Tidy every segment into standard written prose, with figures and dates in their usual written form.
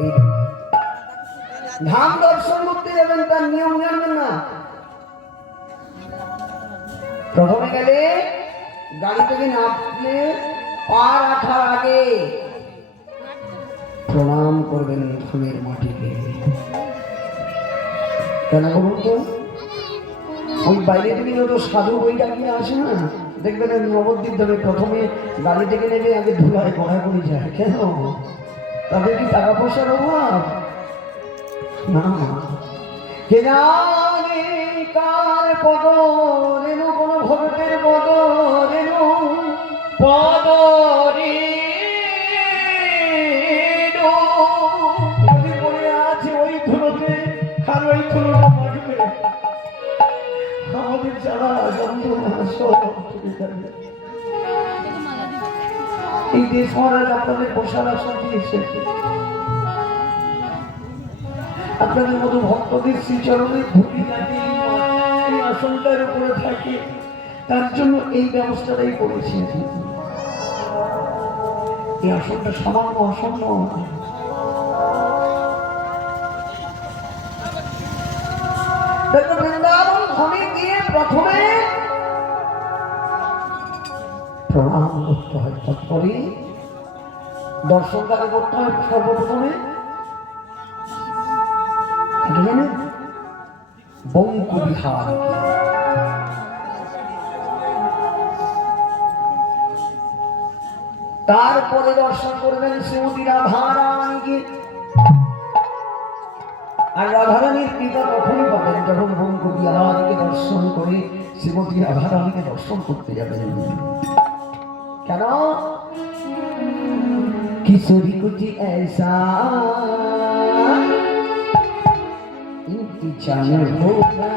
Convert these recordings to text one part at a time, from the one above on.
এই ধাম দর্শন করতে যাবেন, তার নিয়ম জানবেন না। প্রথমে গেলে গাড়ি থেকে নামলে পা রাখার আগে প্রণাম করবেন ধামের মাটিকে। কেন বলুন তো? ওই বাইরে থেকে যত সাধু বইটা নিয়ে আসে না, দেখবেন নবদ্বীপ ধামে প্রথমে গাড়ি থেকে নেবে আগে ধুলায় গড়ায় পড়ে যায়। কেন? তাদের কি টাকা পয়সার অভাব? না, কে জানে কার পদ রেণু, কোন ভগতের পদ রেণু, পদ রেণু যদি পড়ে আছে ওই ধুলোতে, আর ওই ধুলোটা মাখবে আমাদের যারা যন্ত্রণা সব চলে যাবে। এই দেশ মহারাজ আপনাদের বসার আসন দিয়েছে, আপনাদের মতো ভক্তদের শ্রীচরণে ধুলি লাগে এই আসনটার উপরে থাকে, তার জন্য এই ব্যবস্থাটাই করেছি। এই আসনটা সামান্য আসন নয়। বৃন্দাবন ধামে গিয়ে প্রথমে প্রণাম করতে হয়, তারপরে দর্শন কাকে করতে হয়। সর্বপ্রথমে বঙ্কু বিহার, তারপরে দর্শন করবেন শ্রীমতী রাধারানীকে। আর রাধারানীর কৃপা তখনই পাবেন যখন বঙ্কু বিহারকে দর্শন করে শ্রীমতী রাধারানীকে দর্শন করতে যাবেন। কেন? কিশোরী কুচি ऐसा इंतजार होगा,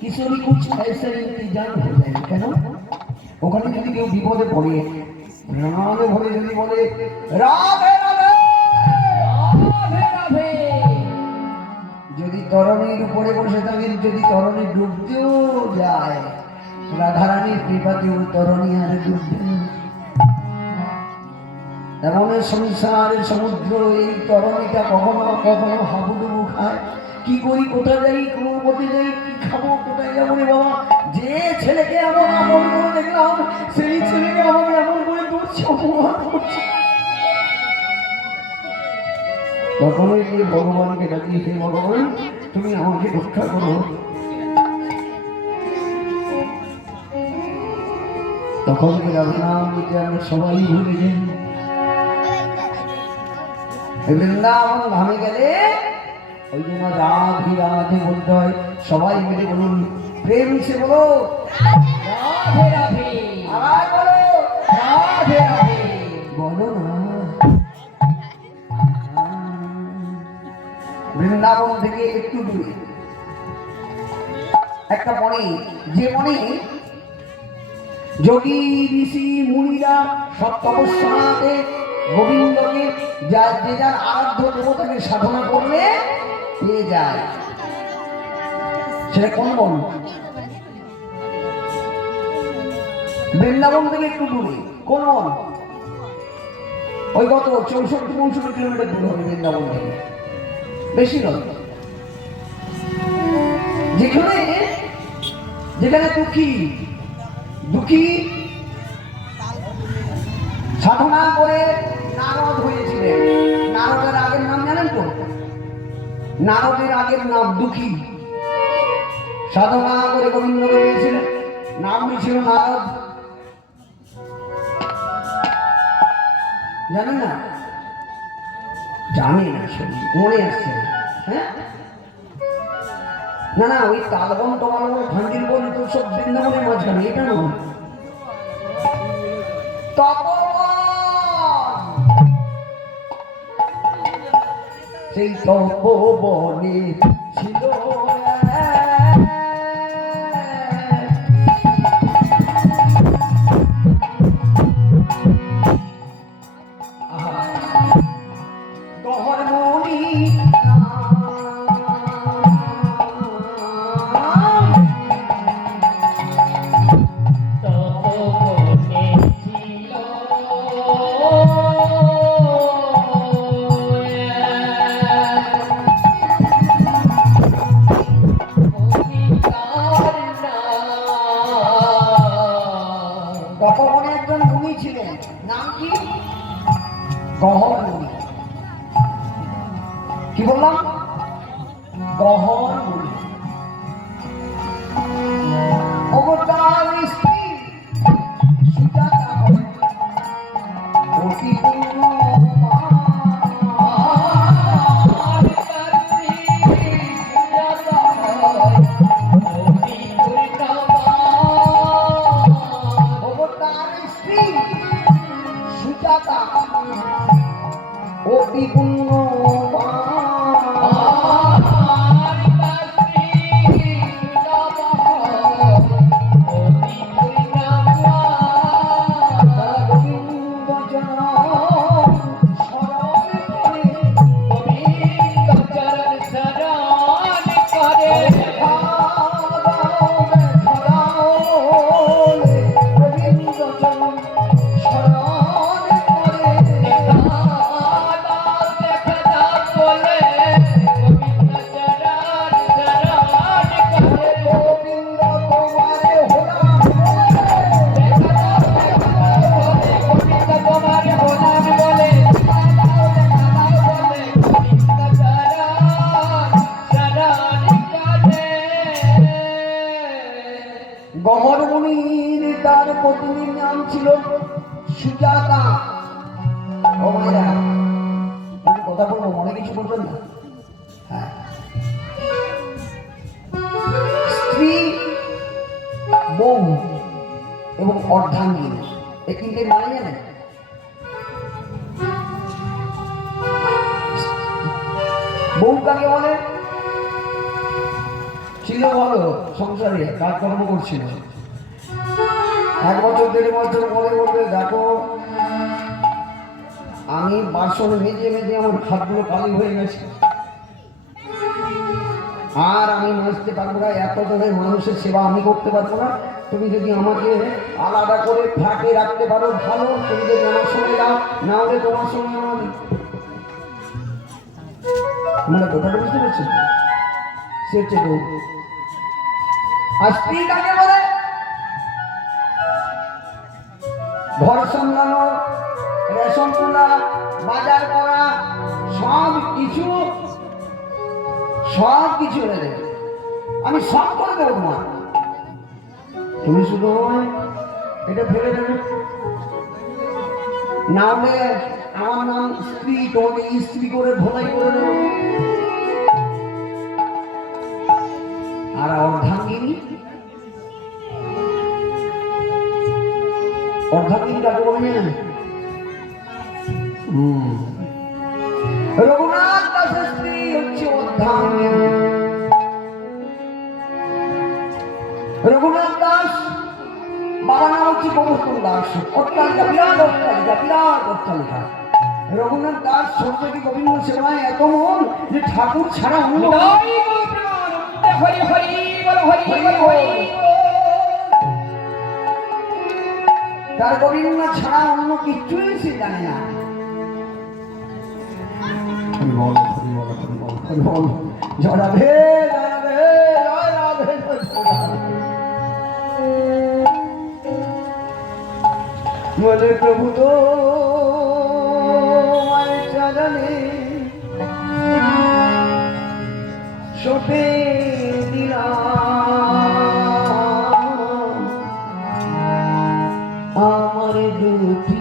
किशोरी कुछ ऐसा इंतजार हो जाए। কেন? ওখানে যদি কেউ বিপদে পড়ে রামে ভরে যদি বলে রাধে রাধে রাধে রাধে, যদি তরণীর উপরে বসে থাকেন, যদি তরণী ডুবতেও যায়, রাধারানীর কৃপাতেও তরণী আর ডুববে। এমন সংসারের সমুদ্র, এই তরণীটা কখনো কখনো হাবুডুবু খায়। কি করি, কোথায় যাই, কোনো পথে যাই, কি খাবো, কোথায় যাবো রে বাবা। যে ছেলেকে এমন আমল করে দেখলাম, সেই ছেলেকে আমাকে এমন করে দৌড়ছে, অপমান করছে। তখনই গিয়ে ভগবানকে ডাকি, হে ভগবান তুমি আমাকে রক্ষা করো। তখন রাম দিতে আমরা সবাই ভুলে যাই। বৃন্দাবন ধামে গেলে ওই জন্য রাধে রাধে বলতে হয়। সবাই মিলে বলুন, প্রেম সে বলো রাধে রাধে, আবার বলো রাধে রাধে, বলো না। বৃন্দাবন থেকে একটু দূরে একটা বনে, যে বনে যোগী ঋষি মুনিরা সব তপস্যাতে গোবিন্দকে যে যার আরাধ্য দেবতাকে সাধনা করলে পেয়ে যায়। সেটা কোন বন? বৃন্দাবন থেকে একটু দূরে কোন বন? ওই কত 64-65 কিলোমিটার দূর হবে বৃন্দাবন থেকে, বেশি নয়। যেখানে যেখানে দুঃখী দুঃখী সাধনা করে নারদ হয়েছিলেন। নারদের আগের নাম জানেন তো? নারদের আগের নাম দুঃখী। সাধনা করে গোবিন্দকে পেয়েছিলেন, নাম ছিল নারদ। জানেন না? জানি না, শুনি মনে আসছে। হ্যাঁ, না না, ওই তালবন টমালবন ভান্ডির বলি তো সব বৃন্দাবনের মাঝখানে, এটা নয়। সেই তপবনে ছিল গহর মুনি। কি বললাম? গহর মুনি। অবতার স্ত্রী সুজাতা অতি পূর্ণ অতি পূর্ণ গহর মুনির তার পত্নীর নাম ছিল সুজাতা। ও মায়েরা, কথা বলবো, মনে কিছু বলবেন না? হ্যাঁ, স্ত্রী, বউ এবং অর্ধাঙ্গিনী, এই তিনটে মানে জানেন? বউ কাকে বলে? ছিল ভালো সংসারে, কাজকর্ম করছিল, 1 বছর 1.5 বছর পরে বলবে, দেখো আমি বাসন মেজে মেজে আমার হাতগুলো কালি হয়ে গেছে, আর আমি মাজতে পারবো না, এত ধরে মানুষের সেবা আমি করতে পারবো না, তুমি যদি আমাকে আলাদা করে ফাঁকে রাখতে পারো ভালো, তুমি যদি আমার সঙ্গে যাও, না হলে তোমার সঙ্গে আমার। মানে কথাটা বুঝতে পারছি? সে হচ্ছে বউ। আর স্ত্রী কাকে বলে? ঘর সামলানো, রেশন তোলা, বাজার করা, সব কিছু এনে দেবে। আমি সব করে দেবো তোমার, তুমি শুধু এটা ফেলে দেবে, না হলে আমার নাম স্ত্রী, তোমাকে স্ত্রী করে ভোলাই করে দেবো। আর অর্ধাঙ্গিনী, অর্ধাঙ্গিনী কাকে বলে না? রঘুনাথ দাসের স্ত্রী হচ্ছে অর্ধাঙ্গিনী। রঘুনাথ দাস বাবার নাম হচ্ছে গোবর্ধন দাস। অট্টালিকা, বিরাট অট্টালিকা, বিরাট অট্টালিকা। রঘুনাথ দাস সরস্বতী গোবিন্দ সেবায় এত মন যে ঠাকুর ছাড়া অন্য তার গোবিন্দ ছাড়া অন্য কিছুই সে জানে না। হরিবল হরিবল হরিবল হরিবল। জয় রাধে জয় রাধে জয় রাধে জয় রাধে। বলে প্রভু তো চরণে সপে দিলাম আমার দুটি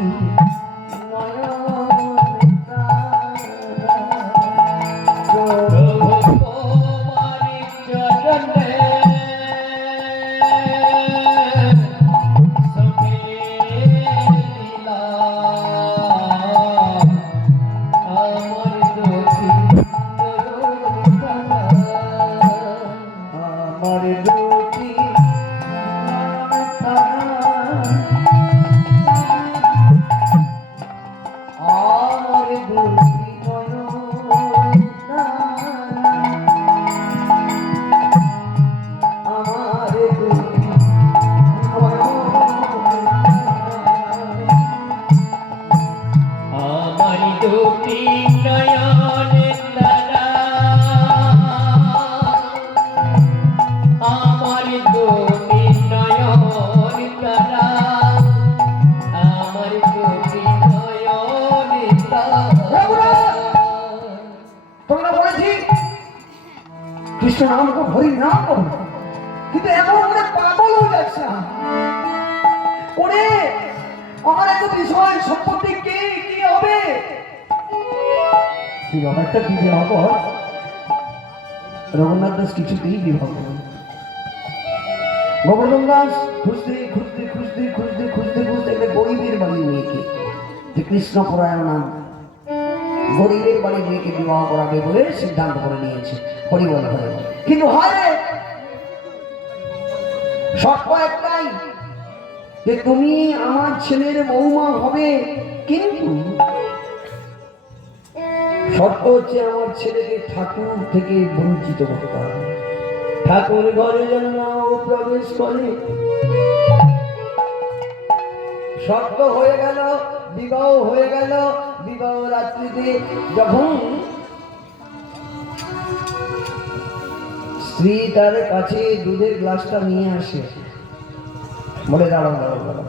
কৃষ্ণ নাম কর, হরি নাম কর, কিন্তু এমন করে পাগল হয়ে যাচ্ছে ওরে আমার এত বিষয় সম্পত্তি কি কি হবে? তুই একটা বিবাহ কর। রঘুনাথ দাস কিছুতেই বিবাহ করে। গোবর্ধন দাস খুঁজতে খুঁজতে খুঁজতে খুঁজতে খুঁজতে খুঁজতে একটা গরিবের বাড়ির মেয়েকে, যে কৃষ্ণ পরায়ণ নাম, গরিবের বাড়ির মেয়েকে বিবাহ করাবে বলে সিদ্ধান্ত করে নিয়েছে। হরিবল হরিবল। কিন্তু হয় শর্ত একটাই, যে তুমি আমার ছেলের বৌমা হবে, কিন্তু শর্ত হচ্ছে আমার ছেলেকে ঠাকুর থেকে বঞ্চিত করতে হবে। ঠাকুর ঘরে যেন নাও প্রবেশ করে। শর্ত হয়ে গেল, বিবাহ হয়ে গেল। বিবাহ রাত্রিতে যখন স্ত্রী তার কাছে দুধের গ্লাসটা নিয়ে আসে, বলে দাঁড়াও দাঁড়াও দাঁড়াও,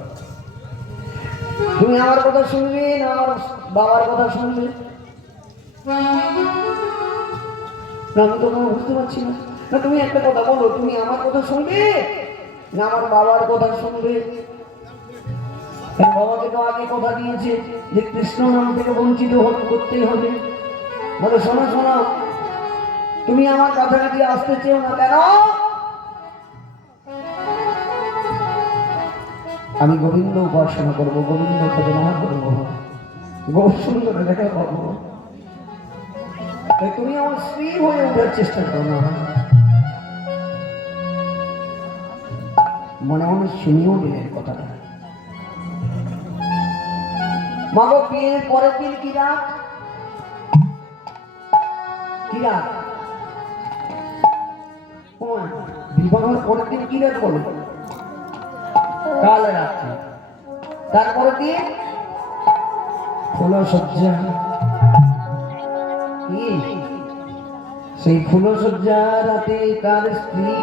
তুমি আমার কথা শুনবে না আমার বাবার কথা শুনবে? আমি তো বুঝতে পারছি না। না তুমি একটা কথা বলো, তুমি আমার কথা শুনবে না আমার বাবার কথা শুনবে? বাবাকে তো আগে কথা দিয়েছে যে কৃষ্ণ নাম থেকে বঞ্চিত করতেই হবে। বলে শোনো শোনো, তুমি আমার কাছাকাছি আসতে চেও না কেন? আমি গোবিন্দ উপাসনা করবো, গোবিন্দ ভজনা করবো, গৌর সুন্দরে দেখা পাবো। তুমি আমার স্ত্রী হয়ে ওঠার চেষ্টা করো না। মনে মনে শুনিও দিলেন কথাটা। মাগো বিয়ের পরের দিন কি রাত? কি রাত? বিবাহের পরের দিন কি রাত বলে? কাল রাত্রি। তারপরের দিন ফুলসজ্জা। কি সেই ফুলসজ্জা রাতে তার স্ত্রী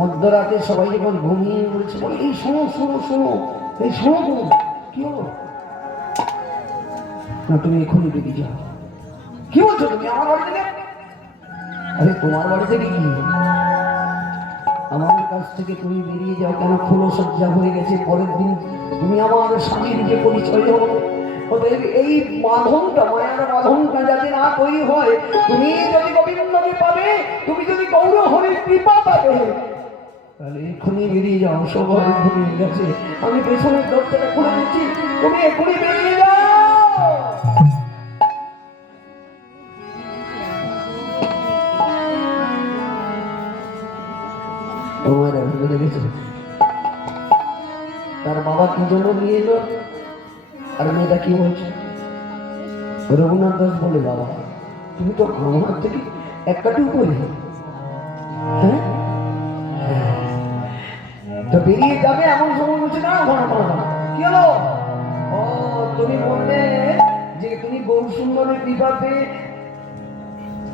মধ্যরাতে সবাই যখন ঘুমিয়ে পড়েছে বলে এই শোনো শোনো শোনো, এই শোনো, কি হলো? না তুমি এখনই বেরিয়ে যাও। কি বলছো তুমি আমার বাড়ি থেকে? আরে তোমার বাড়ি থেকে কি, আমার কাছ থেকে তুমি বেরিয়ে যাও কেন? ফুলসজ্জা হয়ে গেছে, পরের দিন তুমি আমার স্বামীর যে পরিচয় হবে। ওদের এই বাঁধনটা, মায়ার বাঁধনটা যাতে না তৈরি হয়, তুমি যদি গোবিন্দকে পাবে, তুমি যদি গৌর হরির কৃপা পাবে, তাহলে এক্ষুনি বেরিয়ে যাও। সবাই ঘুমিয়ে গেছে, আমি পেছনের দরজাটা খুলে দিচ্ছি, তুমি এক্ষুনি বেরিয়ে যাও। তার বাবা কি জন্য নিয়ে এলো? আর মেয়েটা কি বলছে? রঘুনাথ দাস বলে, বাবা তুমি তো আমার থেকে একটা টুকু করে, হ্যাঁ তো বেরিয়ে যাবে এমন সময় বলছে না। কি হলো? ও তুমি বললে যে তুমি গৌর সুন্দরের কৃপাতে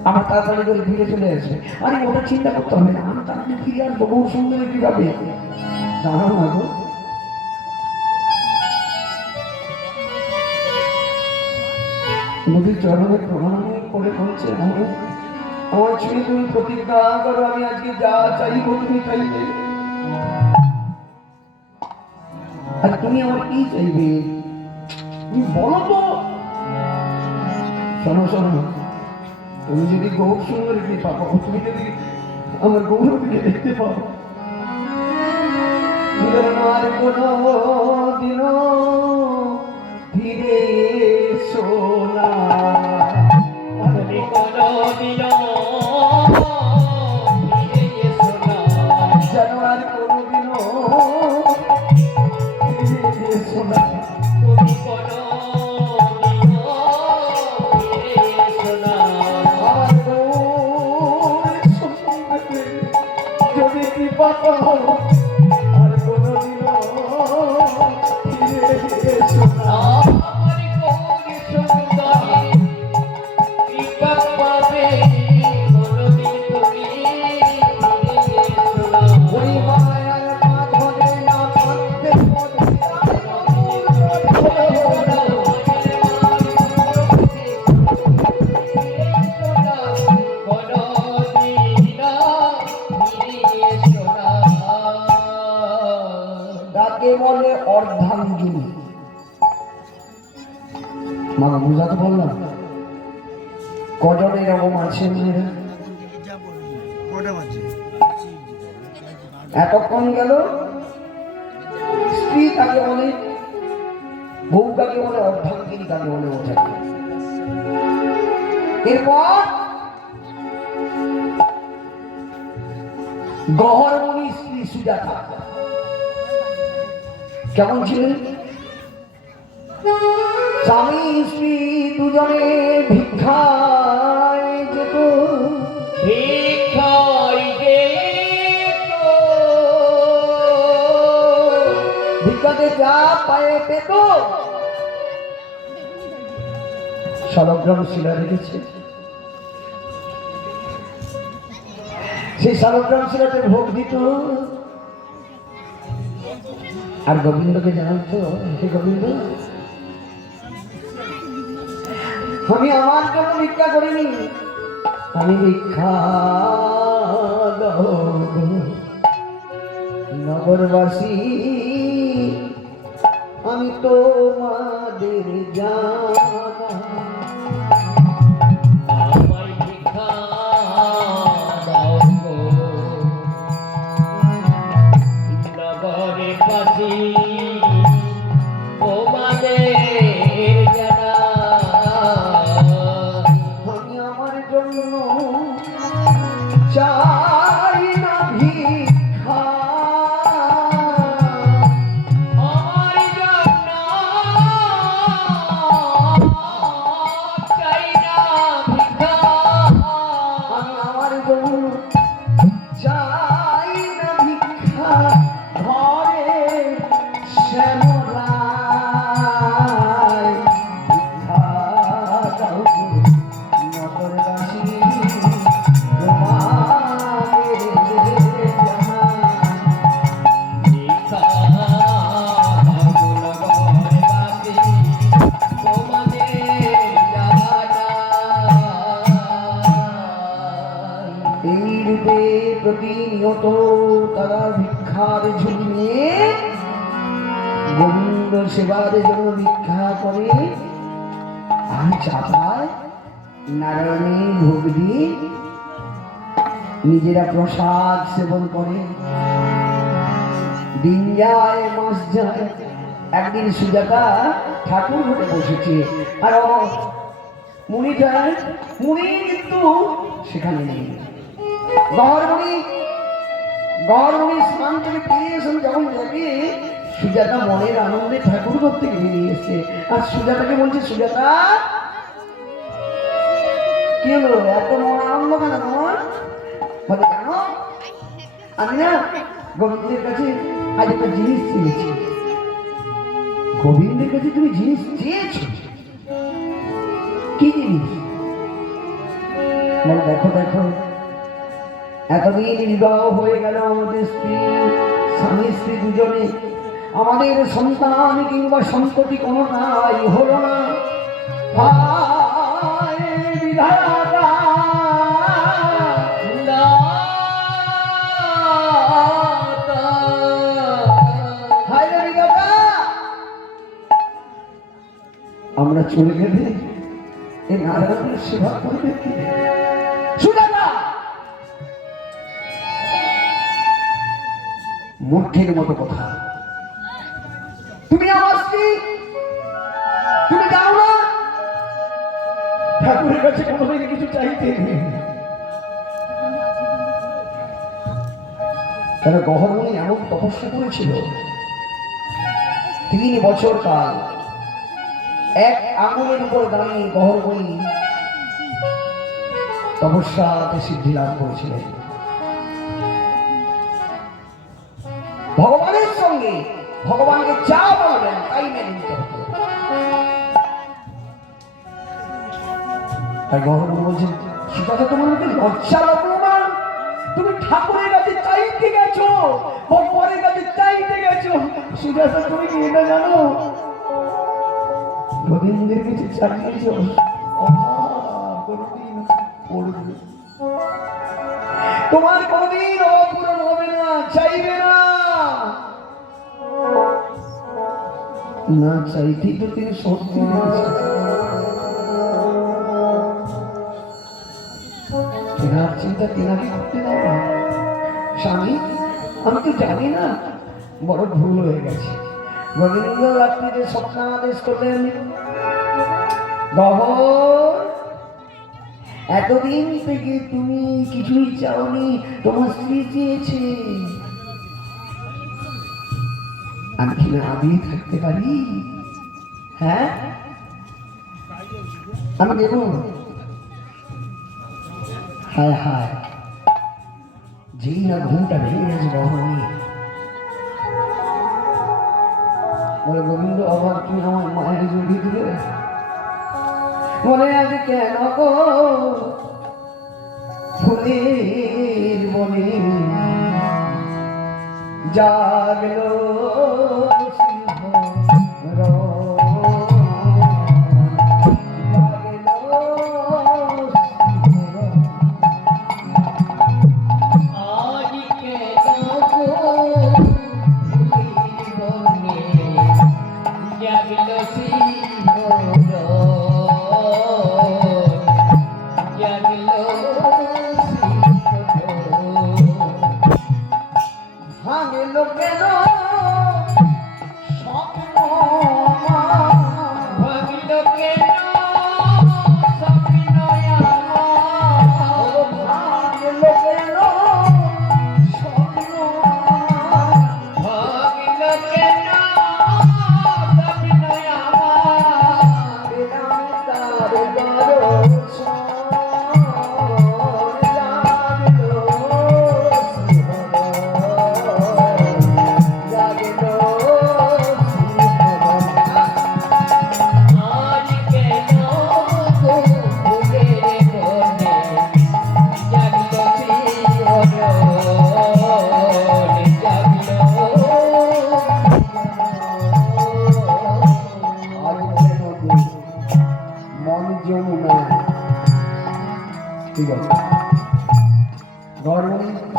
আমার তাড়াতাড়ি করে ফিরে চলে আসবে। আরে ওটা চিন্তা করতে হবে না, আমি তাড়াতাড়ি ফিরে আসবো গৌর সুন্দরের কৃপাতে। দাঁড়াও না গো, নদীর চরণে প্রণাম করে বলছে, আমার ছুঁয়ে তুমি প্রতিজ্ঞা করো, আমি আজকে যা চাইবো তুমি চাইবে। আর তুমি আমার কি চাইবে তুমি বলো তো। শোনো শোনো, তুমি যদি গৌর সুন্দরীকে পাবো, তুমি যদি আমার গৌরবকে দেখতে পাবো, আর কোনো দিন ফিরে এসো না, কোনো দিন ফিরে এসো না, যেন আর কোনো দিন ফিরে এসো না, তুমি কোনো দিন ফিরে এসো না, আমার গৌর সুন্দরীকে যদি কৃপা করো, আর কোনো দিন ফিরে এসো না। বলে অর্ধাঙ্গিনী। মা বুঝাতে বললাম কজন এরকম আছে মেয়েরা? এতক্ষণ গেল স্ত্রী কাকে বলে, বউ কাকে বলে, অর্ধাঙ্গিনী কাকে বলে বোঝা। এরপর গহরমণি স্ত্রী সুজাতা কেমন ছিলেন? স্বামী স্ত্রী দুজনে ভিক্ষায় যেত, ভিক্ষাতে যা পায়ে পেত শালগ্রাম শিলা রেখেছে, সেই শালগ্রাম শিলাতে ভোগ দিত। আর গোবিন্দকে জানাতো, হে গোবিন্দ, আমি আমার জন্য ভিক্ষা করিনি, আমি ভিক্ষা নগরবাসী, আমি তোমাদের জানা, আমায় ভিক্ষা দাও গো নগরবাসী, তোমাদের জানা, আমি আমার জন্য চাই না ভিক্ষা, আমার জন্য চাই না ভিক্ষা, আমি আমার জন্য চাই না ভিক্ষা, ঘরে শ্যামলায় ভিক্ষা দাও নগরবাসী, প্রতিনিয়ত তারা ভিক্ষার ঝুলি নিয়ে গোবিন্দ সেবার জন্য ভিক্ষা করে, আর চাপায় নারায়ণের ভোগ দিয়ে নিজেরা প্রসাদ সেবন করে। দিন যায় মাস যায়, একদিন সুজাতা ঠাকুর ঘরে বসেছে, আর মুনি যায়, মুনি কিন্তু সেখানে নেই। গহরমণি স্নান থেকে ফিরে এসে যখন দেখে সুজাতা মনের আনন্দে ঠাকুর ঘর থেকে বেরিয়ে এসছে, আর সুজাতাকে বলছে, সুজাতা কি হলো, এত মন আনন্দ কেন তোমার? বলে কেন, আমি না গোবিন্দের কাছে আজ একটা জিনিস চেয়েছি। গোবিন্দের কাছে তুমি জিনিস চেয়েছো? কি জিনিস? দেখো দেখো, এতদিন বিবাহ হয়ে গেল আমাদের স্ত্রী, স্বামী স্ত্রী দুজনে, আমাদের সন্তান কিংবা সন্ততি কোনো নাই, হলো না। আমরা চলে গেলে এই নারায়ণের সেবা করবে কি? মূর্খের মতো কথা। তুমি আমার স্ত্রী, তুমি জানো না ঠাকুরের কাছে কোনোদিন কিছু চাইতে নেই। তারা গহরমণি এমন তপস্যা করেছিল 3 বছর কাল, এক আঙুলের উপর দাঁড়িয়ে গহরমণি তপস্যাতে সিদ্ধি লাভ করেছিলেন। ভগবানের সঙ্গে ভগবানকে যা বলবেন তাই মেনে নিতে হতো। তাই গহরমণি বলছেন, সীতাকে তোমার মুখে লজ্জা লাগলো না? তুমি ঠাকুরের কাছে চাইতে গেছো, ভগবানের কাছে চাইতে গেছো, সুজাতা তুমি কি এটা জানো? গোবিন্দের কাছে চাইছ, কোনদিন পড়বে, তোমার কোনদিন অপূরণ হবে না, চাইবে না। না চাইতেই তো তিনি সত্যি তেনার চিন্তা তেনাকে করতে দাও না। স্বামী, আমি তো জানি না, বড় ভুল হয়ে গেছে। গোবিন্দ রাত্রিতে স্বপ্নাদেশ করলেন, গহর, এতদিন থেকে তুমি কিছুই চাওনি, তোমার স্ত্রী চেয়েছে, আমি কি না আমি থাকতে পারি? হ্যাঁ, আমি দেব। হায় হায়, যেই না ঘুমটা ভেঙে গেছে গহরমণি বলে, গোবিন্দ আবার তুমি আমার মায়ের জড়িয়ে দিলে, বলে আজ কেন গো ফুলের বনে জাগলো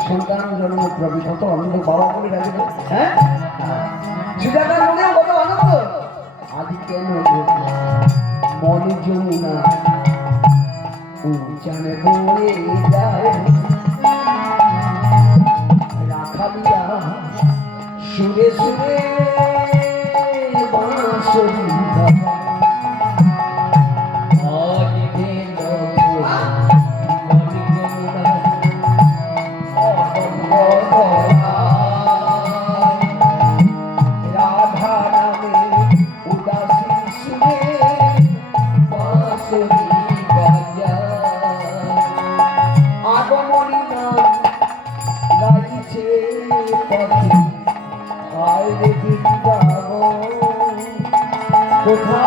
সন্তান জন্ম প্রভু কত আনন্দ, বাবা বলে ডাকবে, হ্যাঁ সুজাতার মনে কত আনন্দ। আজ কেন মনে যমুনা জানে বলে যায়, রাখালিয়া সুরে সুরে বাঁশরি কোথায়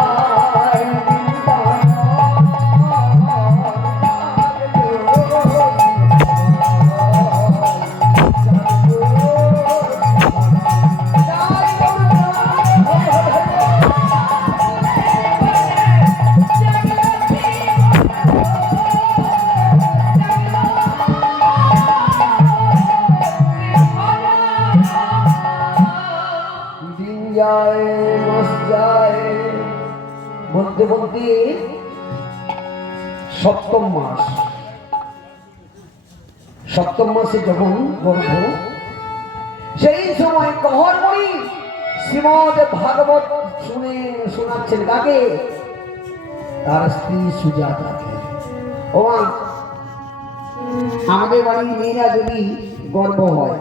মধ্যে সপ্তম মাস, সপ্তম মাসে যখন গর্ভ, সেই সময় গহরমণি শ্রীমদ ভাগবত শোনাচ্ছেন কাকে? তার স্ত্রী সুজাতাকে। ও মা, আমাদের বাড়ির মেয়েরা যদি গর্ব হয়,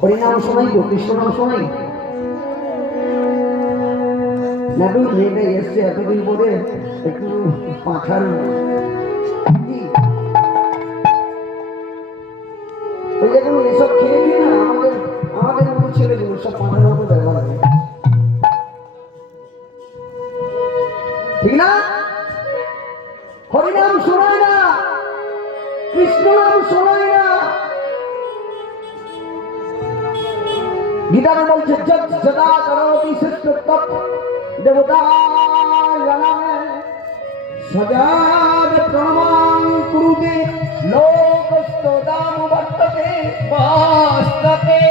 হরিনাম শোনাই তো, কৃষ্ণ নাম শোনাই না? তো মেয়েটা এসছে এতদিন পরে, একটু পাখার ওই দেখুন এসব খেয়ে দিয়ে না আমাদের মতো ছেলেগুলো সব পাখার মতো ব্যবহার করে, ঠিক না? হরিনাম শোনায় না, কৃষ্ণ নাম শোনায় না। গীতাতে বলছে যদা করোতি শ্রেষ্ঠ তৎ দেবতা সজাদ প্রমাণ কুরুতে লোকস্তদাম বর্ততে বাস্তবে।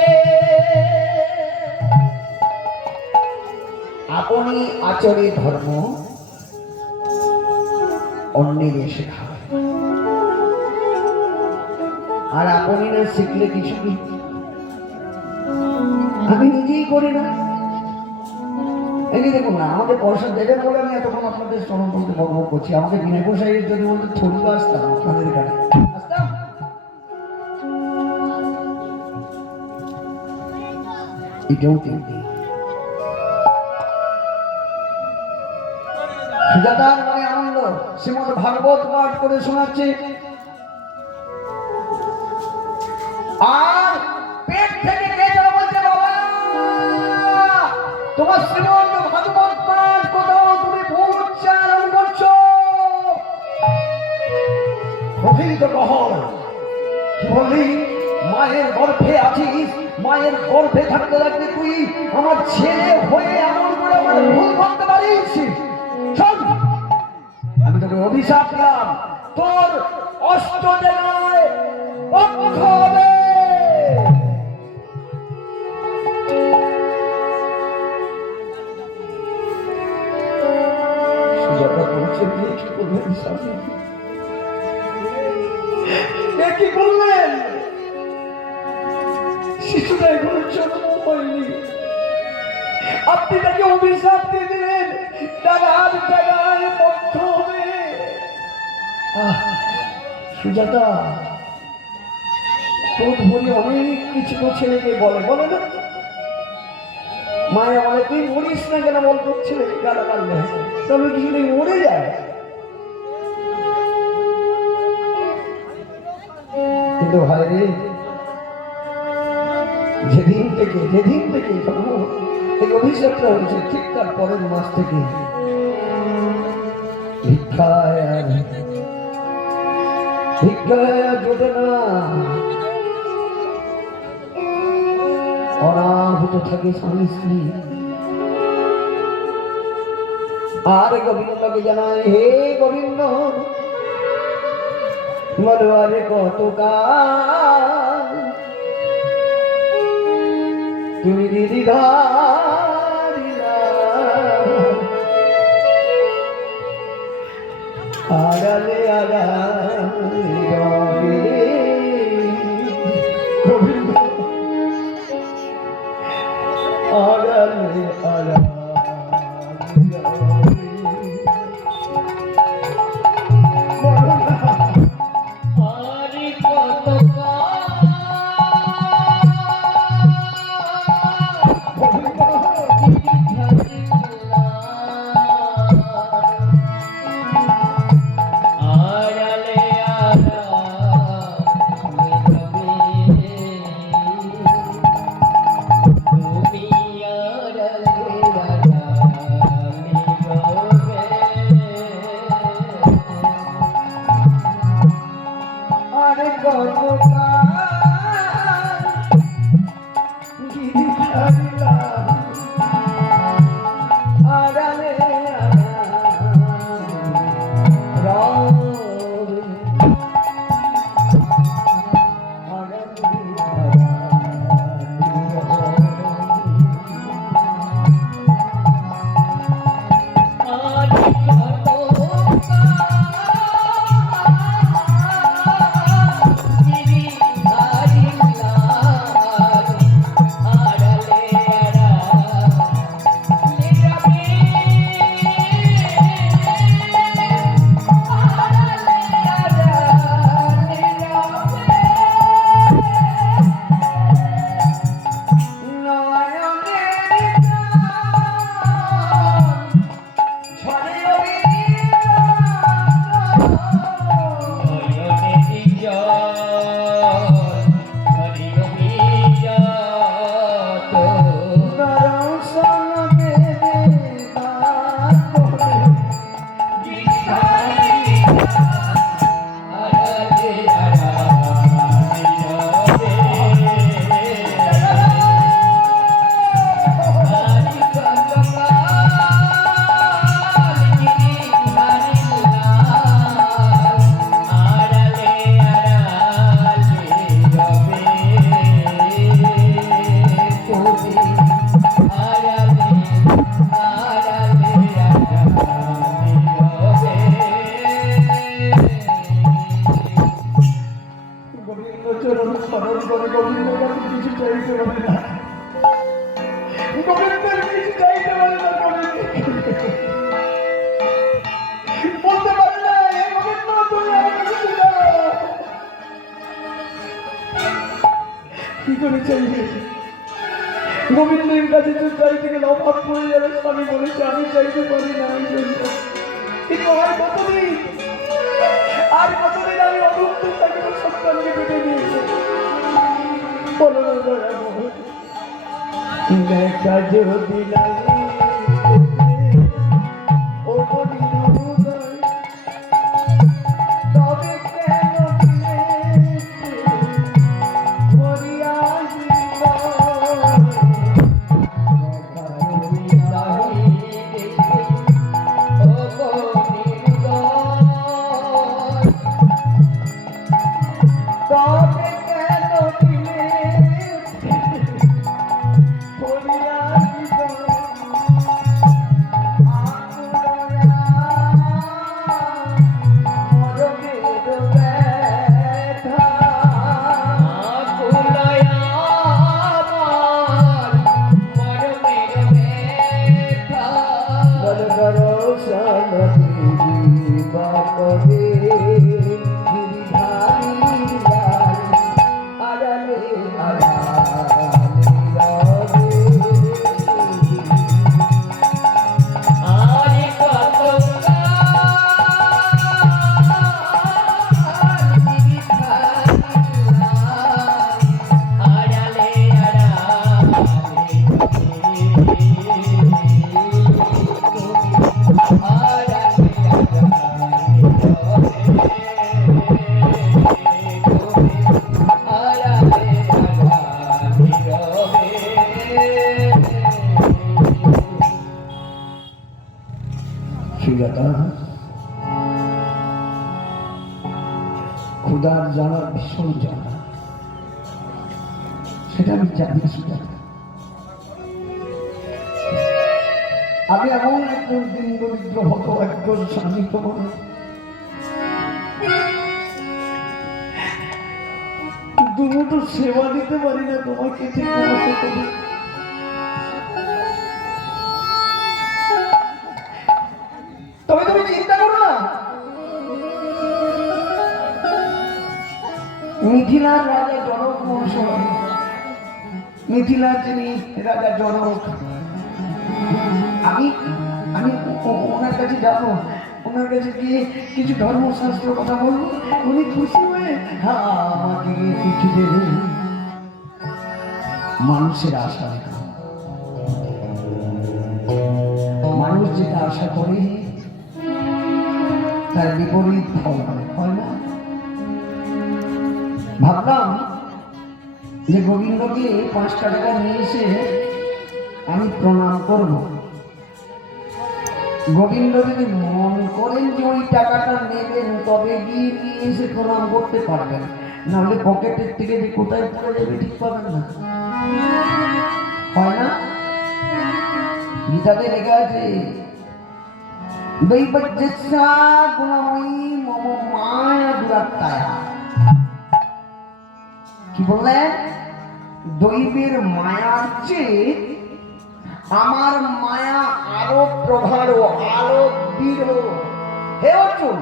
আপনি আচরে ধর্ম, অন্যের শেখা, আর আপনি না শিখলে কিছু কি? আমি নিজেই করি না। এই দেখুন না, আমাদের পয়সা দেবেন বলে আমি এতক্ষণ আপনাদের সনপনকে বর্ব করছি। আমাকে বিনয় গোসাইয়ের যদি বলতে থরিব আসতাম আপনাদের কাছে, আসতাম? এটাও কিন্তু সুজাতার মনে আনন্দ, শ্রীমদ ভাগবত পাঠ করে শোনাচ্ছে, আর পেট থেকে কে যেন বলছে, বাবা তোমার শ্রীমদ ভাগবত পাঠ কোথাও তুমি ভুল উচ্চারণ করছো। প্রকৃত গহর কি বললি? মায়ের গর্ভে আছিস, মায়ের গর্ভে থাকতে থাকতে তুই আমার ছেলে হয়ে এমন করে আমার ভুল করতে পারিস? আমি তোকে অভিশাপ দিলাম, তোর অষ্ট জায়গায় পক্ষ হবে। কি বললেন? শিশুরা এখনো জন্ম হয়নি, আপনি তাকে অভিশাপ দিয়ে দিলেন, দাদার জায়গায় পক্ষ হবে। সুজাতা, তোর বলি অনেক কিছু তো ছেলেকে বলে না, মায়ের বলে তুই মরিস না কেন, বল তোর ছেলেকে গালা মারলে তবে কিছু নেই, মরে যায়। কিন্তু ভাই রে, যেদিন থেকে এই অভিষেকটা হয়েছে, ঠিক তার পরের মাস থেকে ভিক্ষায় জোটে না, অনাহুত থাকে স্বামী স্ত্রী। আর গোবিন্দকে জানায়, হে গোবিন্দ, বলো আরে কত কাল তুমি দিদি আড়ালে চাইতে পারে না, গোবিন্দের কিছু চাইতে পারে না, বলতে পারে না গোবিন্দ তুমি আমাকে কিছু দাও। কি করে চাইবে? গোবিন্দের কাছে তো চাইতে গেলে অভাব পড়ে যাবে। স্বামী বলেছে আমি চাইতে পারি না, কিন্তু আর কতদিন আমি অদুক্ত থাকিব সন্তানকে পেটে নিয়েছে। বলো না দয়া দেখা যদি লাগে ও হৃদয় তবে কেন ক্ষুধার জ্বালা ভীষণ জ্বালা, সেটা আমি জানি। আমি এমন একজন দিন দরিদ্র হতো, একজন স্বামী তোমার দুটো সেবা দিতে পারি না তোমাকে ঠিক মতো করে। তবে তুমি চিন্তা করো না, মিথিলার রাজা জনক মহাশয়, মিথিলার যিনি রাজা জনক, আমি ওনার কাছে যাবো, ওনার কাছে গিয়ে কিছু ধর্মশাস্ত্র কথা বলবো, উনি খুশি হয়ে আমাকে চিঠি দেবে। মানুষের আশা, মানুষ যেটা আশা করে তার বিপরীত ফল হয় না। ভাবলাম যে গোবিন্দকে 5 টাকা নিয়ে এসে আমি প্রণাম করব। গোবিন্দ যদি মন করেন যে ওই টাকাটা নেবেন তবে গিয়ে নিয়ে এসে প্রণাম করতে পারবেন, নাহলে পকেটের থেকে যে কোথায় পড়ে যাবে ঠিক পাবেন না, হয় না? গীতাতে লেখা আছে দৈবজ্জস্যা গুণময়ী মম মায়া দুরাত্মায়া। কি বললেন? দৈবের মায়ার চেয়ে আমার মায়া আরো প্রগাঢ়, আরো দৃঢ়। হে অর্জুন,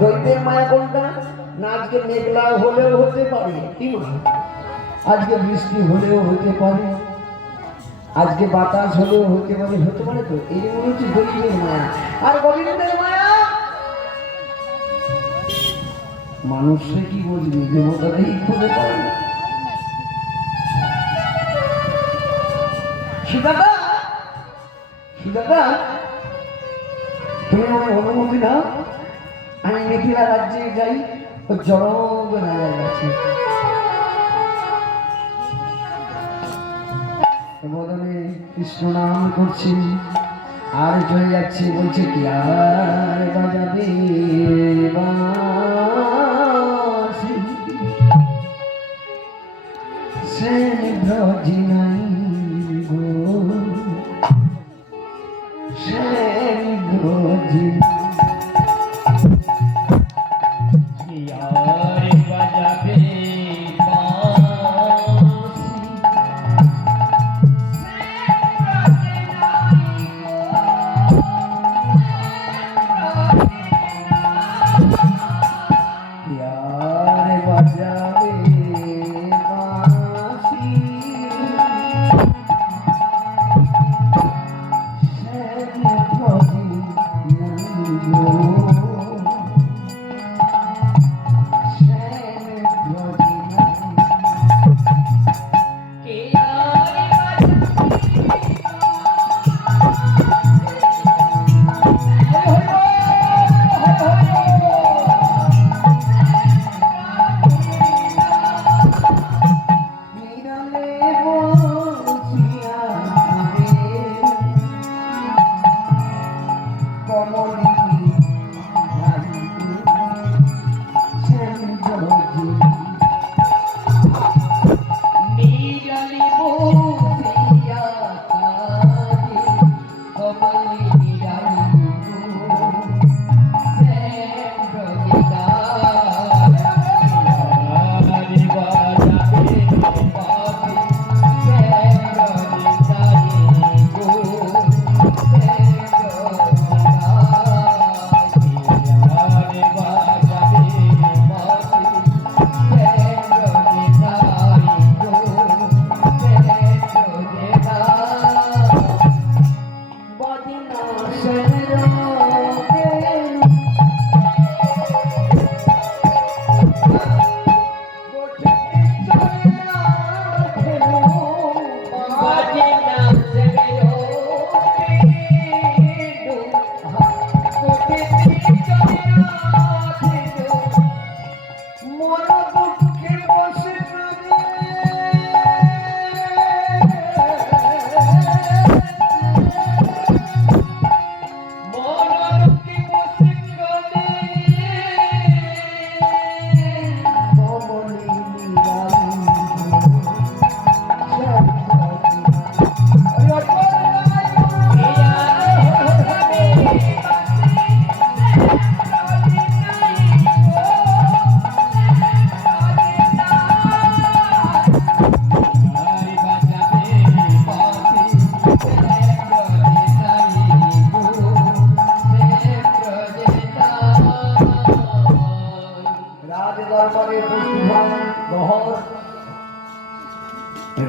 দৈবের মায়া কোনটা? না আজকে মেঘলা হলেও হতে পারে, কি আজকে বৃষ্টি হলেও হতে পারে, আজকে বাতাস হলেও হতে পারে, হতে পারে তো। এই মনে হচ্ছে দৈবের মায়া। আর গোবিন্দের মায়া মানুষে কি বুঝবে? দেবতারাই খুঁজে পারে না। সুদাদা, সুদাদা, তুমি আমার অনুমতি দাও, আমি মিথিলা রাজ্যে যাই, ওই জনক রাজার কাছে। বদনে কৃষ্ণ নাম করছি আর চলে যাচ্ছে, বলছে কি আর বাজাবে বাঁশি, সে ব্রজি নাই গো, সে ব্রজি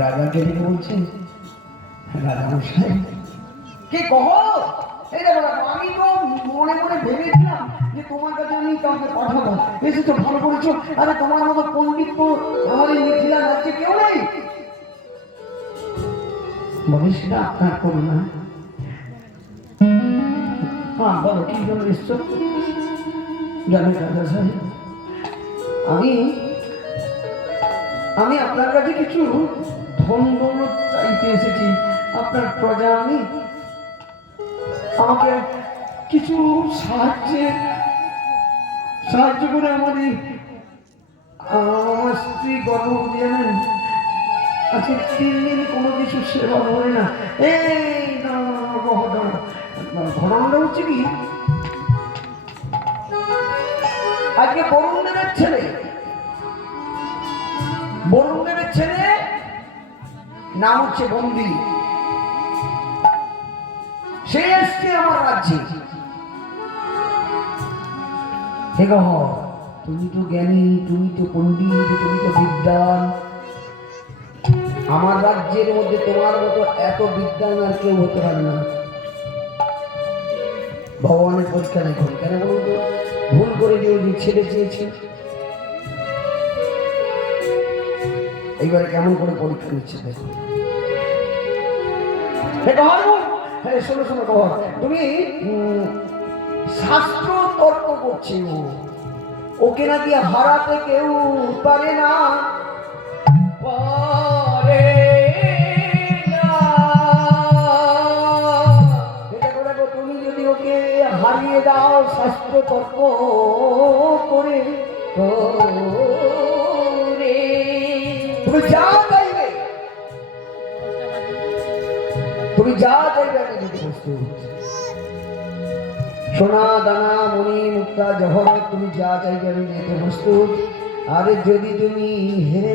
রাজাকে ডেকে বলছেন, রাজা মশাই কে কহ? এই দেখো আমি তো মনে মনে ভেবেছিলাম যে তোমার কাছে আমি কাউকে পাঠাবো, এসে তো ভালো করেছো। আরে তোমার মতো পণ্ডিত তো আমার এই মিথিলা রাজ্যে কেউ নেই। বলিস না আপনার করুণা। হ্যাঁ বলো কি জন্য এসছো? জানেন রাজা সাহেব, আমি আপনার কাছে কিছু ধন দৌলত চাইতে এসেছি। আপনার প্রজা আমি, আমাকে কিছু সাহায্য করে আমার স্ত্রী গর্ভবতী জানেন, আজকে 3 দিন কোনো কিছু সেবা হয় না। এই ঘটনাটা হচ্ছে কি, আজকে বরুণ দেবের ছেলে নাম হচ্ছে বন্দি, সে এসছে আমার রাজ্যে। তুমি তো জ্ঞানী, তুমি তো পণ্ডিত, তুমি তো বিদ্বান, আমার রাজ্যের মধ্যে তোমার মতো এত বিদ্বান আর কেউ হতে পারে না। ভগবানের পরীক্ষা দেখুন, কেন বলুন তো? ভুল করে দিও যে ছেলে চেয়েছি, এইবারে কেমন করে পরীক্ষা নিচ্ছে দেখুন। শোনো শোনো কহ, তুমি শাস্ত্র তর্ক করছি, ওকে নাকি হারাতে কেউ পারে না। তুমি যদি ওকে হারিয়ে দাও শাস্ত্র তর্ক করে, তুমি যা চাইবে আমি দিতে প্রস্তুত। সোনা দানা মণি মুক্তা জহরত তুমি যা চাইবে আমি দিতে প্রস্তুত। আরে যদি তুমি হেরে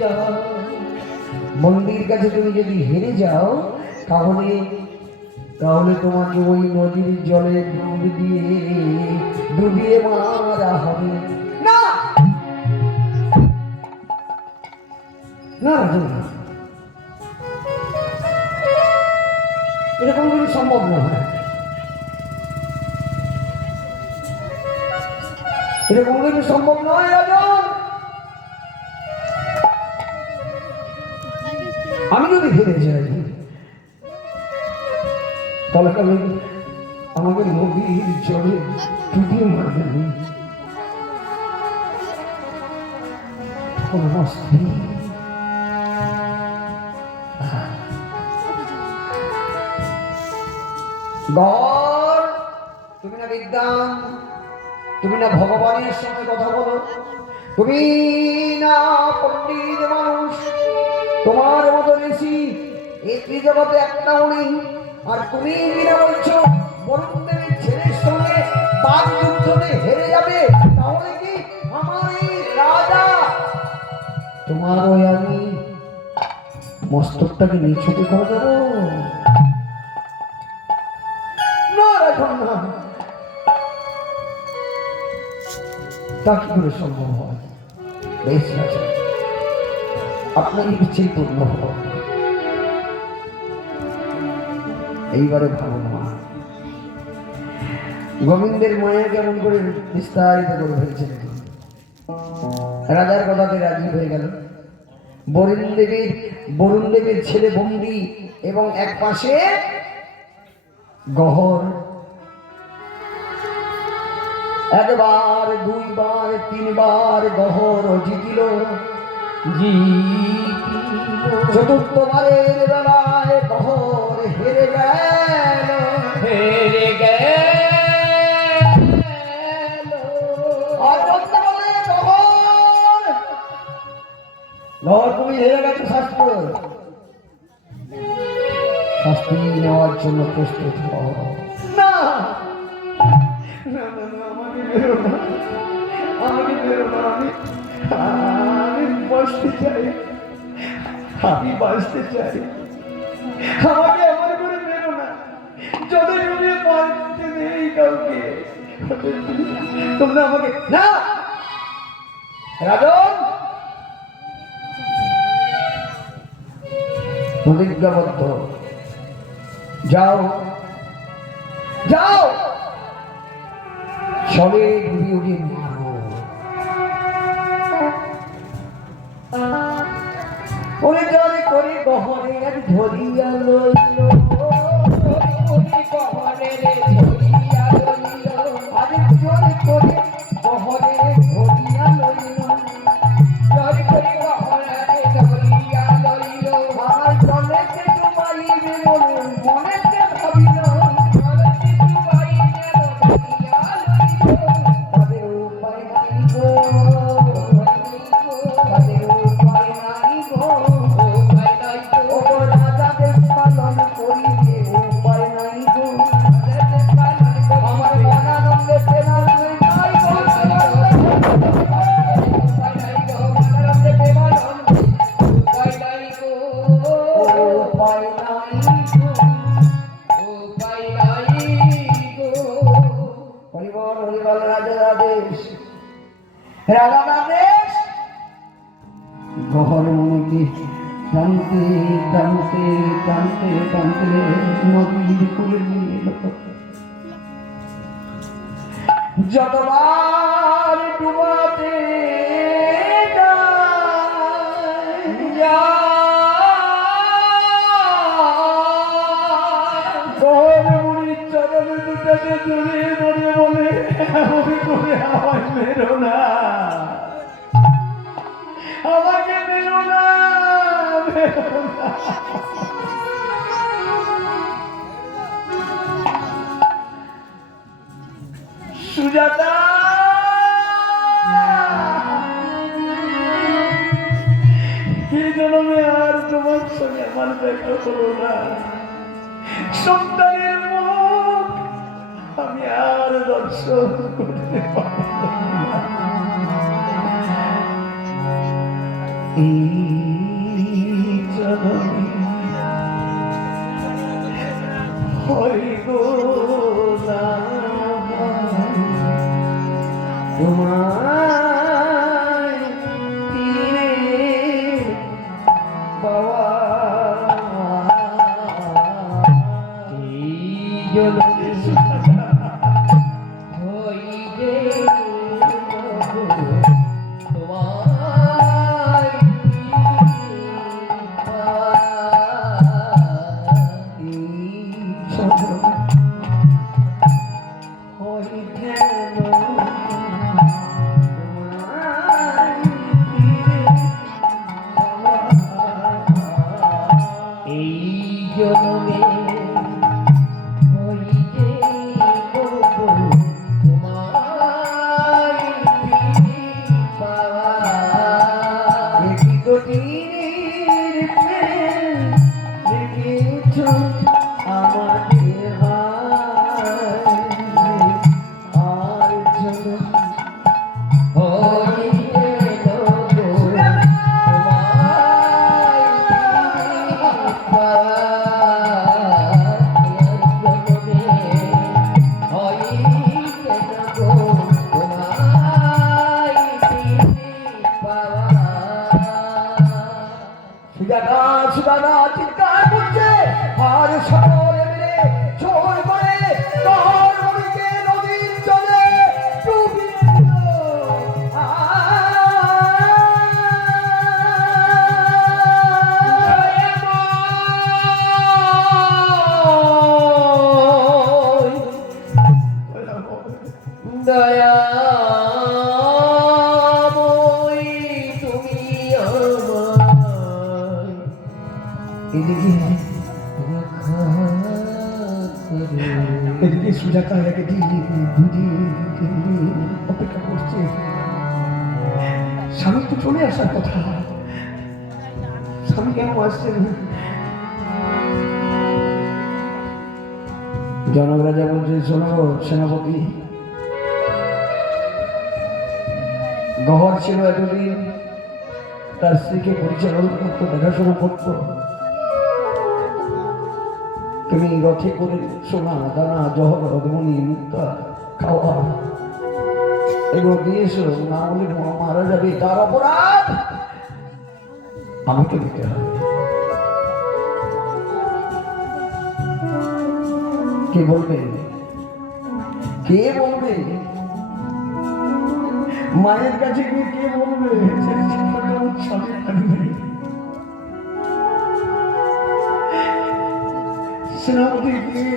যাও মন্দির কাছে, তুমি যদি হেরে যাও তাহলে তোমাকে ওই নদীর জলে ডুবিয়ে মারা হবে। না না এটা কোনোদিন সম্ভব নয়, এটা কোনোদিন সম্ভব নয় রাজন। আমি যদি হেরে যাই তাহলে আমাকে নদীর জলে ডুবিয়ে মারবেন। তুমি না বিদ্যান, তুমি না ভগবানের সঙ্গে কথা বলো, তুমি না পণ্ডিত মানুষ, তোমার মতো ঋষি এই জগতে একটাও নেই। আর তুমি বিনা বলছো বরুণ দেবের ছেলের সঙ্গে বাদ যুদ্ধে হেরে যাবে, তাহলে কি আমার এই রাজা তোমার ওই আমি মস্তকটাকে নিচুতে করে দেবো? না রাখন না, তা কি করে সম্ভব হয়? বেশ রাজা, আপনার ইচ্ছেই পূর্ণ হল। এইবারে ভাবুন মা, গোবিন্দের মায়া কেমন করে বিস্তারিত করে ফেলছে। রাজার কথাতে রাজি হয়ে গেল। বরুণ দেবের ছেলে বন্দি এবং এক পাশে গহর। একবার, দুইবার, তিনবার গহর জিতিল। চতুর্থবারের বেলায় গহর হেরে গেল। তুমি হেরে গেছো, শাস্তি নেওয়ার জন্য প্রস্তুত হও। না আমাকে বেরো না, আমি বাঁচতে চাই, আমাকে আমার করে বেরো না। যত জমিয়ে বাঁচতে নেই কাউকে, তোমরা আমাকে না। রাজন প্রতিজ্ঞাবদ্ধ। যাও যাও, চলে বিয়োগে মারো। ওরে জলে করে গহরে আর ধরিয়া লইল, গহরে রে ধরিয়া লইল, আরে জলে করে গহরে ধরিয়া লইল, জলে করে গহরে ধরিয়া লইল, আমার জলেতে ডুবাইবে মনে, মনেতে ভাবিল, জলেতে ডুবাইবে ধরিয়া লইল, তাদের উপায় নাই গো, তাদের উপায় নাই গো, উপায় নাই গো, ও রাজা দেশ পালন করিবে, উপায় নাই গো, আমার মনানন্দে প্রেমার নাই গো, উপায় নাই গো, মনানন্দে প্রেমার উপায় নাই গো, উপায় নাই গো, উপায় নাই গো। হরিবল হরিবল, রাজা আদেশ, রাজা আদেশ। গহর মনে টানতে টানতে টানতে টানতে নদীর কুলে নিয়ে এলো। যতবার ডুবাতে গহর মুড়ির চরণে দুটাতে জড়িয়ে ধরে বলে, এমন করে আমায় মেরো না, আমাকে মেরো না, মেরো না। সুজাতা, এই জন্মে আর তোমার সঙ্গে আমার দেখা করো না, সন্তানের মুখ আমি আর দর্শন করতে পারবো না। এই জন্মে হইব না তোমায় তীরে পাওয়া, এই জন্মে হইবে তোমায় পাওয়া, সুদানা চিৎকার করছে আর শহরে মিলে জোর করে গহর মুড়িকে নদীর জলে ডুবিয়ে দিল। দয়া এদিকে সুজাতা একে অপেক্ষা করছে, স্বামী তো চলে আসার কথা, স্বামী কেন আসছে না? জনক রাজা বলছে, শোনো সেনাপতি, গহর ছিল এতদিন তার স্ত্রীকে পরিচালনা করতো, দেখাশোনা করতো। তুমি রথে করে সোনা দানা জহর অগ্নি মুক্তা খাওয়া এগুলো দিয়েছো, না বলে মারা যাবে, তার অপরাধ আমাকে দিতে হবে। কে বলবে? কে বলবে? মায়ের কাছে গিয়ে কে বলবে? সেনাপতি গিয়ে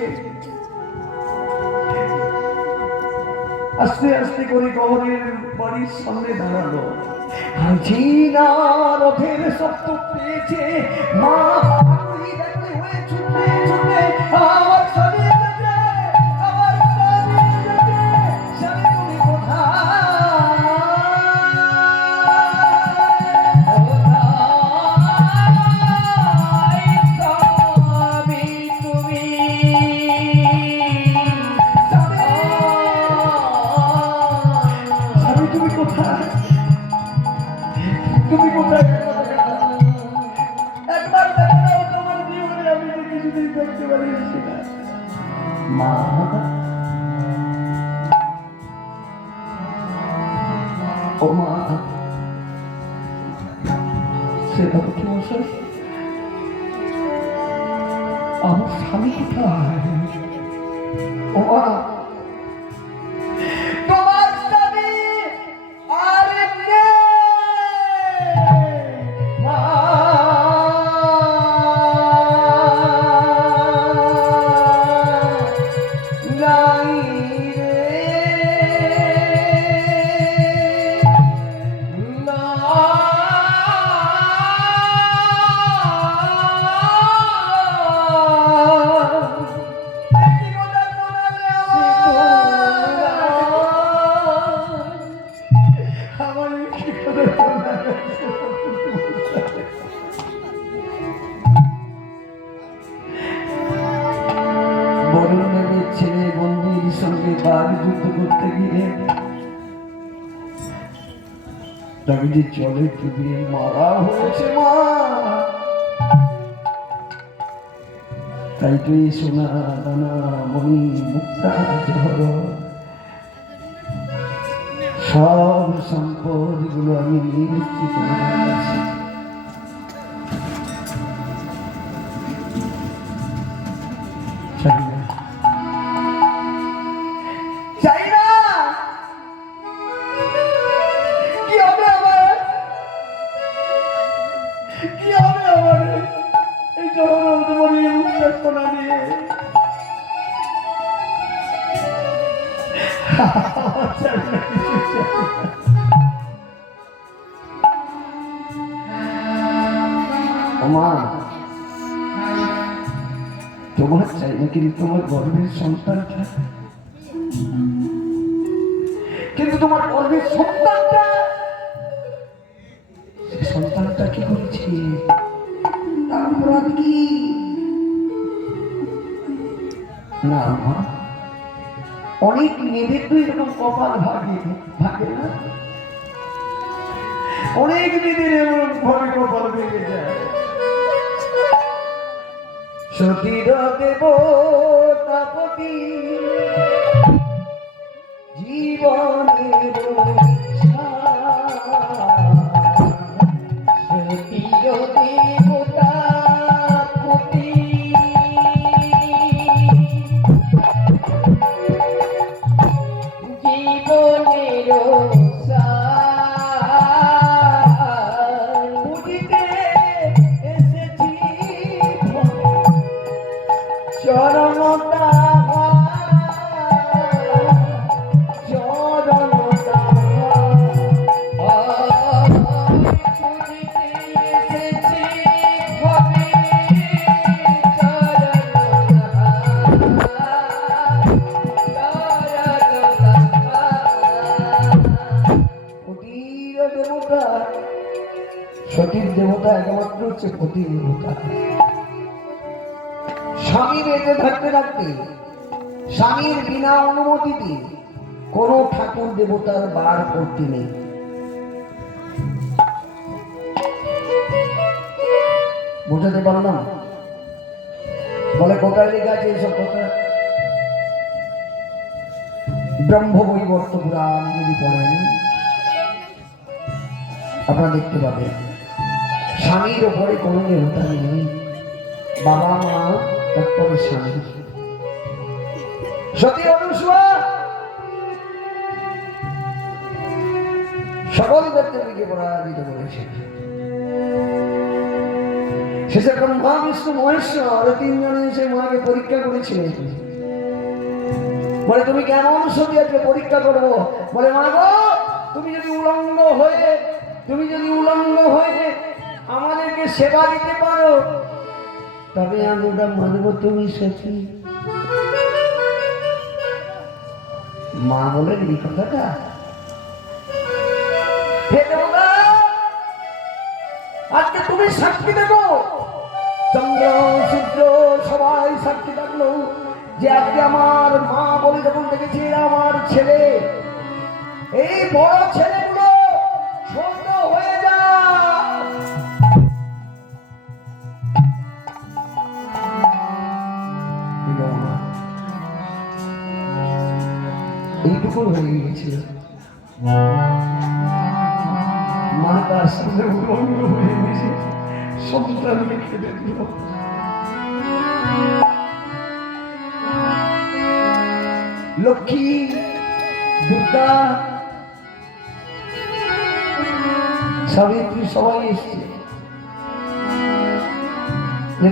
আস্তে আস্তে করে কবরের বাড়ির সামনে দাঁড়ালো। চীনা রথের শব্দ পেয়েছে, মা আকুলি ব্যাকুলি হয়ে ছুটে ছুটে আমার স্বামী এসেছে, আমার স্বামী এসেছে, স্বামী তুমি কোথায়? তুমি কোথায়? একবার দেখো, তোমার জীবনে আমি যে কিছুদিন দেখতে পারিনি না মা। ও মা, সেটা কি মশাই? আমার স্বামী কোথায়? ও মা, তোমার স্বামী আর নেই। ছেলে বন্ধুর সঙ্গে বাঘ যুদ্ধ করতে গিয়ে তাকে যে জলে ডুবিয়ে মারা হয়েছে মা। তাই তো এই সোনা দানা মণি মুক্তা জহর সব সম্পদ গুলো আমি নিয়েছি তোমার কাছে। তোমার চাই না কিন্তু তোমার গর্ভের সন্তানটা, কিন্তু তোমার গর্ভের সন্তানটা, সন্তানটা কি করেছে? তার অপরাধ কি? না মা, অনেক মেয়েদের তো এরকম কপাল ভাগে ভাগে না, অনেক মেয়েদের এরকম ভাবে কপাল ভেঙে যায়। সতীর দেবতাপতি জীবনের সতীর দেবতাপতি সতীর দেবতা একমাত্র হচ্ছে পতি দেবতা। স্বামী বেঁচে থাকতে থাকতে স্বামীর বিনা অনুমতিতে কোন ঠাকুর দেবতার বার করতে নেই। বুঝাতে পারলাম? বলে কোথায় লেখা আছে এসব কথা? ব্রহ্মবৈবর্ত পুরাণ যদি পড়েন আপনারা দেখতে পাবেন স্বামীর ওপরে কোনো দেবতা নেই, বাবা মা তারপরে স্বামী। সতী অনুসূয়া সকল দেবদেবীকে পরাজিত করেছেন। শেষে ব্রহ্মা বিষ্ণু মহেশ্বর তিনজনে এসে মাকে পরীক্ষা করেছিলেন। বলে তুমি কেমন সতী আজকে পরীক্ষা করবো? বলে মা গো, তুমি যদি উলঙ্গ হয়ে আমাদেরকে সেবা দিতে পারো তবে আমি ওটা মানবো তুমি সতী। মা বলেন এই কথাটা, হে দেবতা আজকে তুমি সাক্ষী দেবো। চন্দ্র সূর্য সবাই সাক্ষী থাকলো যে আজকে আমার মা বলে যখন দেখেছি আমার ছেলে, এই বড় ছেলেগুলো ছোট হয়ে যায়। এইটুকু হয়ে গিয়েছিল। মা তার সামনে উলঙ্গ হয়ে গেছে, সন্তানকে কেটে দিল। লক্ষ্মী, দুর্গা, সাবিত্রী সবাই এসছে যে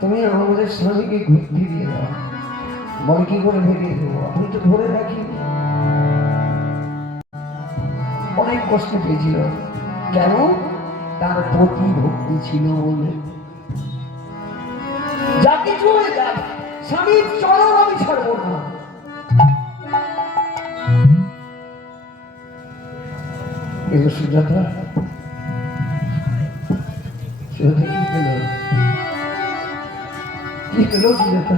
তুমি আমাদের স্বামীকে ঘুরতে দিয়ে দাও। বলে কি করে ভেঙে দেবো, আমি তো ধরে রাখি। অনেক কষ্ট পেয়েছিল, কেন? তার প্রতি ভক্তি ছিল বলে। যা কিছু হয়ে যাক, স্বামীর চরণ আমি ছাড়বো না। সুজাতা কি পেল সুজাতা?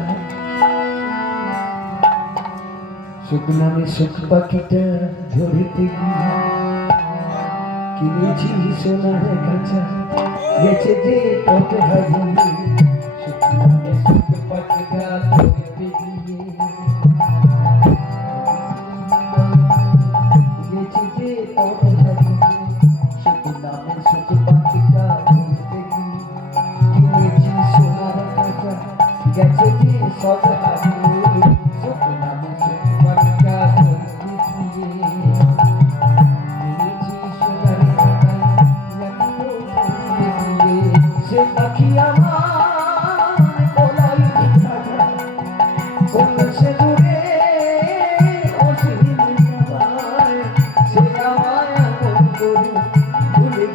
সুখ নামে সুখ পাখিটা ধরিতে গিয়ে কিনেছি সোনার কাঁচা, গেছে যে পথে হারিয়ে। সুখ নামে সুখ পাখিটা ধরিতে গিয়ে গেছে যে পথে হারিয়ে। সুখ নামে সুখ পাখিটা ধরিতে গিয়ে কিনেছি সোনার কাঁচা, গেছে যে সব হারিয়ে। সুখ নামে সুখ পাখিটা ধরিতে গিয়ে সে পাখি আমার বলাই কোন সে দূরে অসীম সে আমায় এমন করে ভুলে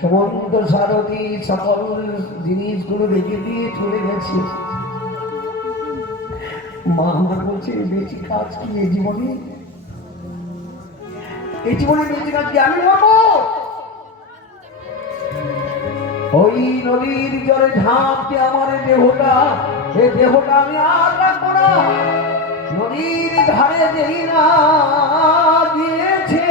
সমন্ত সারথী সকল জিনিসগুলো রেখে দিয়ে চলে গেছে। মা আমার বলছে বেশি কাজ কি এই জীবনে বেশি কাজ কি আমি পাবো? ওই নদীর জলে ঝাঁপ দিয়ে আমার দেহটা আমি আর রাখবো না। নদীর ধারে যেই না দিয়েছে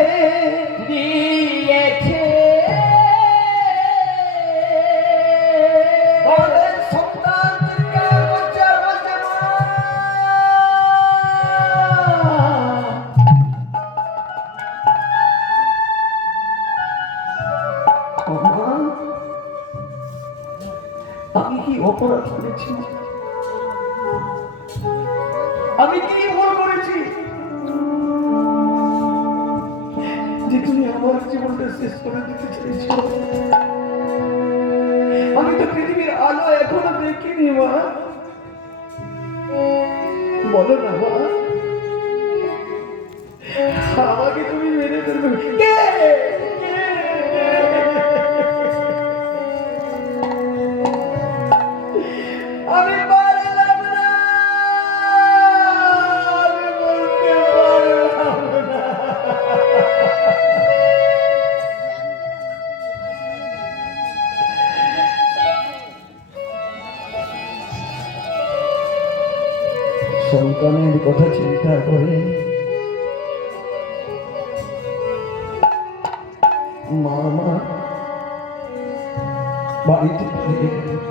আমি কি অপরাধ করেছি? আমি কি ভুল করেছি যে তুমি আমার জীবনটা শেষ করে দিতে চাইছো? আমি তো পৃথিবীর আলো এখনো দেখিনি মা। বলো না মা, আমাকে তুমি মেরে ফেলবে? আমি পারলাম না, আমি বলতে পারলাম না। সন্তানের কথা চিন্তা করে মা বাড়িতে ফিরে গেল।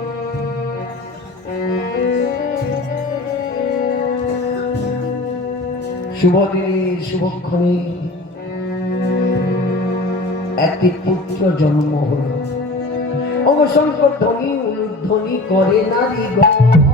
শুভদিনে শুভক্ষণে একটি পুত্র জন্ম হল। অবসংখ্য ধ্বনি উলুধ্বনি করে নারীগণ।